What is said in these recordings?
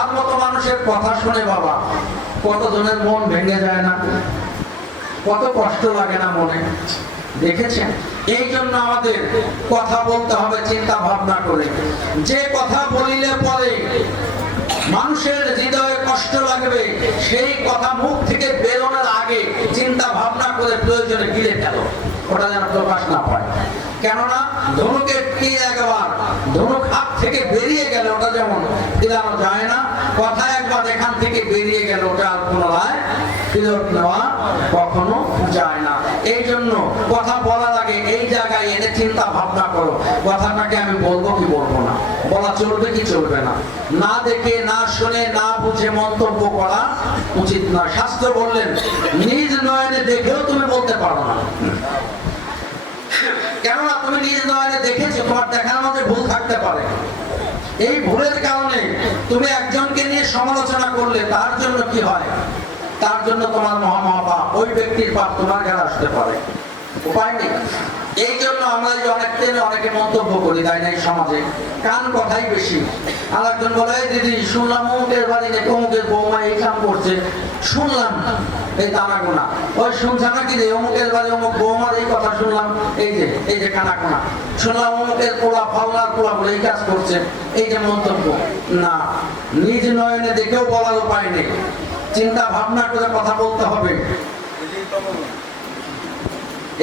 আমার মতো মানুষের কথা শুনে বাবা, কতজনের মন ভেঙে যায় না? কত কষ্ট লাগে না মনে? দেখেছেন? এই জন্য আমাদের কথা বলতে হবে, চিন্তা ভাবনা করে। যে কথা বলিলে পরে মানুষের হৃদয়ে কষ্ট লাগবে, সেই কথা মুখ থেকে বেরোনোর আগে চিন্তা ভাবনা করে প্রয়োজনে গিলে ফেলো। ওটা যেন প্রকাশ না পায়। কেননা ধনুকে তীর একবার, ধনুক হাত থেকে বেরিয়ে গেলে ওটা যেমন যায় না, কথা একবার এখান থেকে বেরিয়ে গেলে ওটা আর পুনরায় নেওয়া কখনো যায় না। এই জন্য কথা বলার আগে এই জায়গায় এনে চিন্তা ভাবনা করো। কথাটাকে আমি বলব কি বলব না। বলা চলবে কি চলবে না। না দেখে, না শুনে, না বুঝে মন্তব্য করা উচিত নয়। শাস্ত্র বললেন, নিজ নয়নে দেখেও তুমি বলতে পারো না। তুমি নিজ দেখেছ তোমার দেখার ভুল থাকতে পারে। এই ভুলের কারণে তুমি একজনকে নিয়ে সমালোচনা করলে তার জন্য কি হয়? তার জন্য তোমার ওই ব্যক্তির পাপ তোমার আসতে পারে। উপায় নেই। এই জন্য আমরা যে অনেক অনেকে মন্তব্য করি, তাই না এই সমাজে? কান কথাই বেশি। আর একজন বলে দিদি, শুনলাম অমুকের বাড়ি নাকি অমুকের বৌমা এই কাম করছে। শুনলাম। এই দানা গোনা। ওই শুনছে নাকি রে অমুকের বাড়ি অমুক বৌমার এই কথা শুনলাম? এই যে এই যে কানা কোনা শুনলাম অমুকের পোলা ফাওলার পোলা বলে এই কাজ করছে। এই যে মন্তব্য। না, নিজ নয়নে দেখেও বলার উপায় নেই। চিন্তা ভাবনা করে কথা বলতে হবে।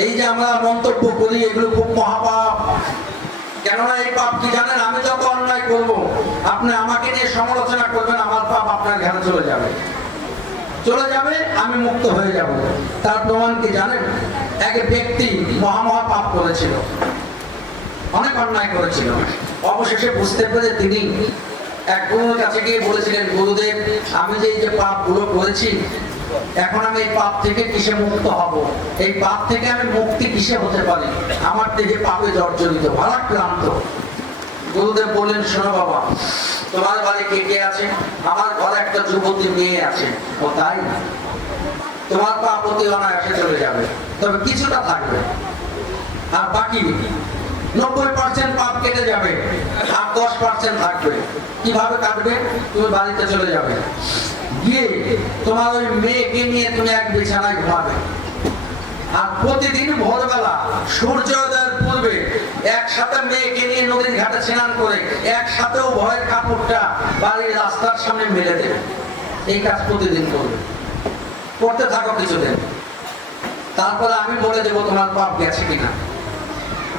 এই যে আমরা মন্তব্য করি, এগুলো খুব মহাপাপ। কেননা এই পাপ কি জানেন? আমি যত অন্যায় করব, আপনি আমাকে নিয়ে সমালোচনা করবেন, আমার পাপ আপনার ঘরে চলে যাবে। চলে যাবে, আমি মুক্ত হয়ে যাব। তার প্রমাণ কি জানেন? এক ব্যক্তি মহামহা পাপ করেছিল। অনেক অন্যায় করেছিল। অবশেষে বুঝতে পেরে তিনি এক গুরুর কাছে গিয়ে বলেছিলেন, গুরুদেব, আমি যে এই যে পাপগুলো করেছি, এখন আমি এই পাপ থেকে কিসে মুক্ত হব? এই পাপ থেকে আমি মুক্তি কিসে হতে পারি? আমার দেহে পাপে জর্জরিত ভারাক্রান্ত গুরুদেব বললেন, শোনো বাবা, তোমার বাড়ি কে কে আছে? আমার ঘরে একটা যুবতী মেয়ে আছে। ও তাই? তোমার পাপ অতি অনায়াসে চলে যাবে। তবে কিছুটা থাকবে। আর বাকি নব্বই পার্সেন্ট পাপ কেটে যাবে। আর দশ পার্সেন্ট থাকবে। কীভাবে কাটবে? তুমি বাড়িতে চলে যাবে। গিয়ে তোমার ওই মেয়েকে নিয়ে তুমি এক বিছানায় ঘুমাবে। আর প্রতিদিন ভোরবেলা সূর্যোদয়ের পূর্বে একসাথে মেয়েকে নিয়ে নদীর ঘাটে স্নান করে কাপড়টা বাড়ির রাস্তার সামনে মেলে দেবে। এই কাজ প্রতিদিন করবে। করতে থাকো কিছুদিন। তারপরে আমি বলে দেবো তোমার পাপ গেছে কিনা।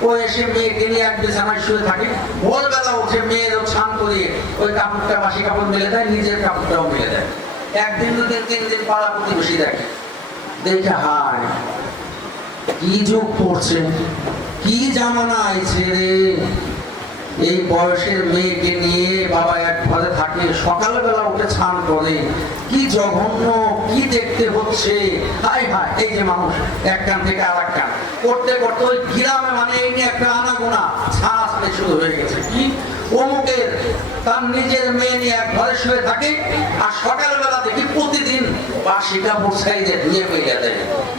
ও এসে মেয়েকে নিয়ে এক বিছানায় শুয়ে থাকে। ভোরবেলা উঠে মেয়ের স্নান করিয়ে ওই কাপড়টা বাসি কাপড় মেলে দেয়, নিজের কাপড়টাও মেলে দেয়। একদিন, দুদিন, তিন দিন পাড়া প্রতিবেশী দেখে। দেখে হায়, কি যুগ পড়ছে। কি জামানায় ছেড়ে এই বয়সের মেয়েকে নিয়ে বাবা এক ঘরে থাকে সকালবেলা উঠে স্নান করে। কি জঘন্য, কি দেখতে হচ্ছে? হাই হাই এই যে মানুষ, এক কান থেকে আর এক কান। করতে করতে ওই গ্রামে মানে এই নিয়ে একটা আনাগোনা, ছাড়া আসলে শুরু হয়ে গেছে। কি অমুকের তার নিজের মেয়ে নিয়ে ঘরে শুয়ে থাকে আর সকালবেলা দেখি প্রতিদিন বাসি কাপড় সাইজে ধুয়ে মেয়ে দেয়।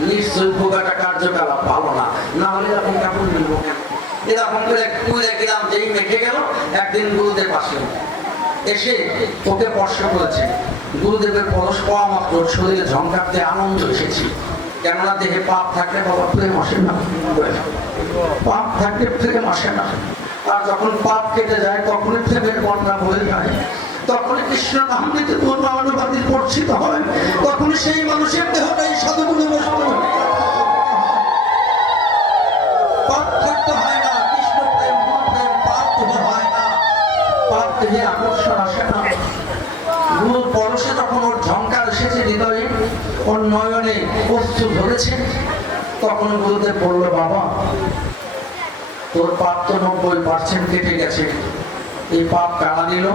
নিশ্চয়ই ভোগাটা কার্যকলাপ ভালো না। না হলে এরকম কাপড় মিলবো কেন? এরকম করে কুড়ে গেলাম যেই মেখে গেল, একদিন গুরুদেব পাশে এসে ওকে স্পর্শ করেছে। গুরুদেবের পরশ পাওয়া মাত্র শরীরে ঝঙ্কারতে আনন্দ এসেছি। কেননা দেহে পাপ থাকলে বাবা প্রেম আসে না। পাপ থাকলে প্রেম আসে না। আর যখন পাপ কেটে যায়, তখনই প্রেমের বন্যা বয়ে যায়। তখনই কৃষ্ণ নাম পূর্ণ অনুবাদী হয়। তখনই সেই মানুষের দেহটাই সাধুগুলো বসত পাপ হয় থেকে হয় থেকে আসে না। তখন ওর এসেছে হৃদয়ে, ওর নয়নে ধরেছে, তখন গুরুদেব বলল, বাবা তোর পাপ তো নব্বই পার্সেন্ট কেটে গেছে। এই পাপ কারা নিল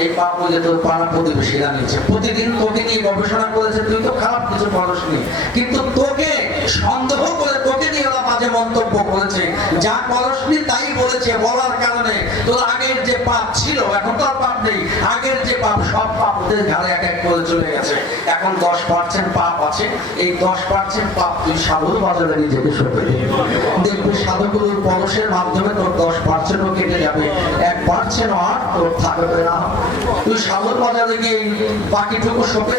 এই পাপ বলে তোর পাড়া প্রতিবেশীরা নিচ্ছে প্রতিদিন তোকে নিয়ে গবেষণা করেছে, তুই তো খারাপ কিছু পড়াশনি কিন্তু তোকে সন্দেহ করে, তোকে নিয়ে ওরা মাঝে মন্তব্য করেছে। যা পড়াশনি তাই বলেছে বলার কারণে। তোর আগের যে পাপ ছিল, এখন তো আর পাপ নেই। আগের যে পাপ, সব পাপ ওদের ঘাড়ে এক এক করে চলে গেছে। এখন দশ পার্সেন্ট পাপ আছে। এই দশ পার্সেন্ট পাপ তুই সাধুর বাজারে নিজেকে দে। দেখবি, সাধুগুরুর পরশের মাধ্যমে তোর দশ পার্সেন্টও কেটে যাবে। এক পার্সেন্ট আর তোর থাকবে না। তুই সাগর বাজারে গিয়ে বাকিটুকু সঁপে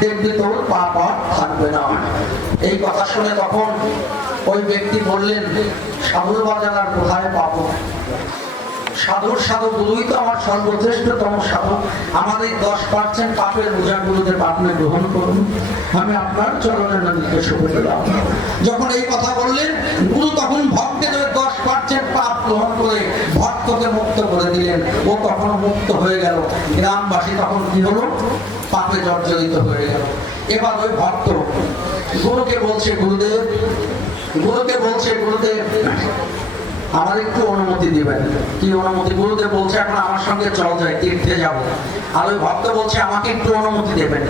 দেখবি তোর পাপ আর থাকবে না। এই কথা শুনে তখন ওই ব্যক্তি বললেন সাগর বাজার আর কোথায় সাধুর সাধু গুরুই তো আমার সর্বশ্রেষ্ঠতম সাধু। আমার এই দশ পার্সেন্ট পাপের আপনি গ্রহণ করুন। আমি আপনার চরণের নদীকে যখন এই কথা বললেন গুরু তখন ভক্তের ওই পাপ গ্রহণ করে ভক্তকে মুক্ত করে দিলেন। ও তখন মুক্ত হয়ে গেল। গ্রামবাসী তখন কি হলো? পাপে জর্জরিত হয়ে গেল। এবার ওই ভক্ত গুরুকে বলছে, গুরুদেব, গুরুকে বলছে, গুরুদেব, আমার একটু অনুমতি দিবেন। কি অনুমতি? গুরুদেব বলছে, এখন আমার সঙ্গে চল যায় তীর্থে যাব। আর ওই ভক্ত বলছে, আমাকে একটু অনুমতি দেবেন,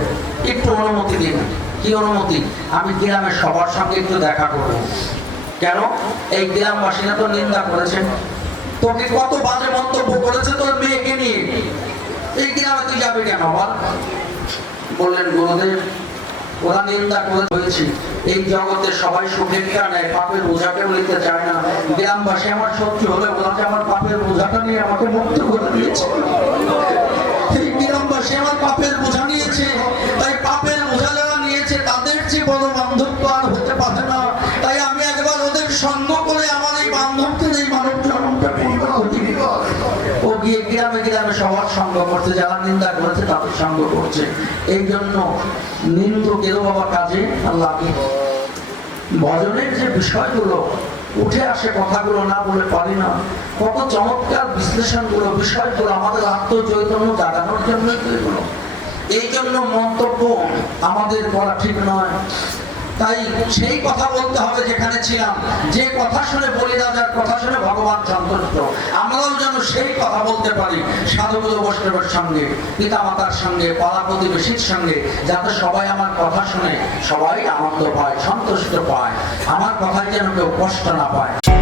একটু অনুমতি দিন। কি অনুমতি? আমি গ্রামের সবার সঙ্গে একটু দেখা করব। কেন? এই গ্রামবাসীরা তো নিন্দা করেছেন তোকে কত বাজে মন্তব্য করেছে তোর মেয়েকে নিয়ে? এই গ্রামে তুই যাবি কেন বল? বললেন, গুরুদেব, ওরা নিন্দা করে এই জগতে সবাই সুখের কারণে পাপের বোঝাকে নিতে চায় না। গ্রামবাসী আমার শত্রু হলে যে আমার পাপের বোঝাটা নিয়ে আমাকে মুক্ত করে দিয়েছে। গ্রামবাসী আমার পাপের বোঝা নিয়েছে, তাই পাপের সঙ্গ করছে, যারা নিন্দা করেছে তাদের সঙ্গ করছে। এই জন্য বাবা কাজে লাগে ভজনের যে বিষয়গুলো, উঠে আসে কথাগুলো না বলে পারি না। কত চমৎকার বিশ্লেষণগুলো, বিষয়গুলো আমাদের আত্মচৈতন্য জাগানোর জন্যই এই জন্য মন্তব্য আমাদের করা ঠিক নয়। তাই সেই কথা বলতে হবে যেখানে ছিলাম। যে কথা শুনে বলি রাজার কথা শুনে ভগবান সন্তুষ্ট। আমরাও যেন সেই কথা বলতে পারি। সাধুগুরু বৈষ্ণবের সঙ্গে পিতা মাতার সঙ্গে, পাড়া প্রতিবেশীর সঙ্গে, যাতে সবাই আমার কথা শুনে, সবাই আনন্দ পায়, সন্তুষ্ট পায়। আমার কথায় যেন কেউ কষ্ট না পায়।